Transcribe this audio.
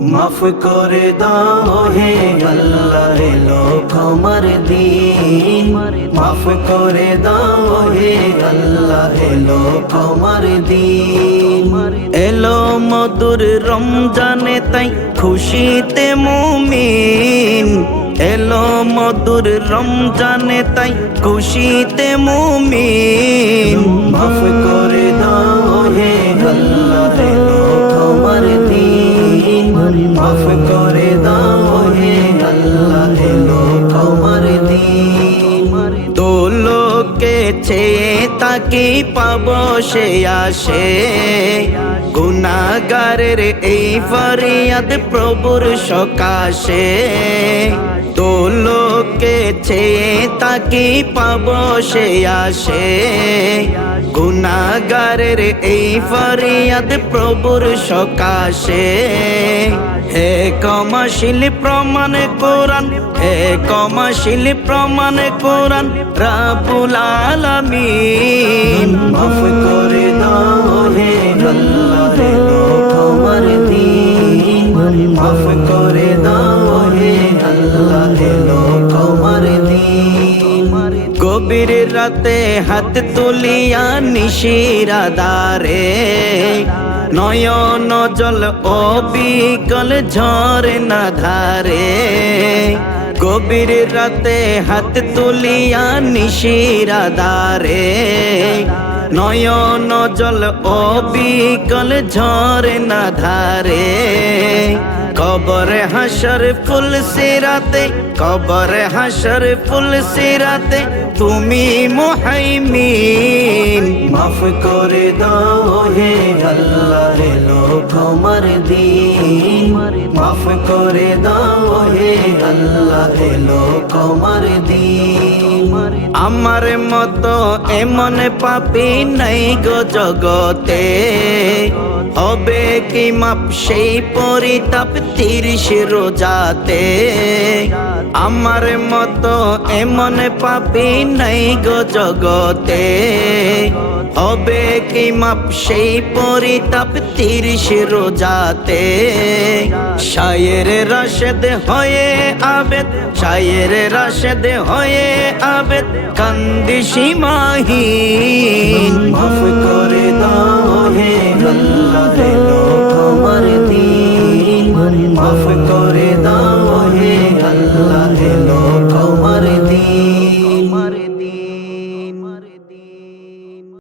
মাফ করে দাও হে আল্লাহ এলো ক্ষমার দিন মাফ করে দাও হে আল্লাহ এলো ক্ষমার দিন এলো মধুর রমজানে তাই খুশিতে মুমিন এলো মধুর রমজানে তাই খুশিতে মুমিন মাফ করে দাও হে আল্লাহ এলো ক্ষমার দিন মাফ করে দাও হে আল্লাহ এলো ক্ষমার দিন তো লোকে চেয়ে তাকে পাবো সে আসে গুনাহগারের এই ফরিয়াদ প্রভুর সকাশে তো লোকে চেয়ে তাকে পাবো সে আসে গুনাহগারের এই ফরিয়াদ প্রভুর সকাশে হে ক্ষমাশীল প্রমাণ কোরআন হে ক্ষমাশীল প্রমাণ কোরআন রব্বুল আলামিন মাফ করে দাও হে আল্লাহ এলো ক্ষমার দিন মাফ করে দাও হে আল্লাহ এলো ক্ষমার দিন গভীর রাতে হাত তুলিয়া নিশিরাদারে নয়ন জল অবিকল ঝরে না ধারে গভীর রাতে হাত তুলিয়া নিশিরাদারে নয়ন জল অবিকল ঝরে না ধারে কবর হাসর ফুল সিরাতে কবর হাসর ফুল সিরাতে তুমি মুহাইমিন মাফ করে দাও হে আল্লাহ এলো ক্ষমার দিন মাফ করে দাও হে আল্লাহ এলো ক্ষমার দিন আমার মতো এমন পাপী নাই গো জগতে হবে কি মাপ সেই পরিতাপ 30 রোজাতে আমার মতো এমন পাপী নাই গো জগতে হবে কি মাপ সেই পরিতাপ 30 রোজাতে শায়ের রাশেদ হয়ে আবেদ শায়ের রাশেদ হয়ে আবেদ কান্দি সীমাহীন মাফ করে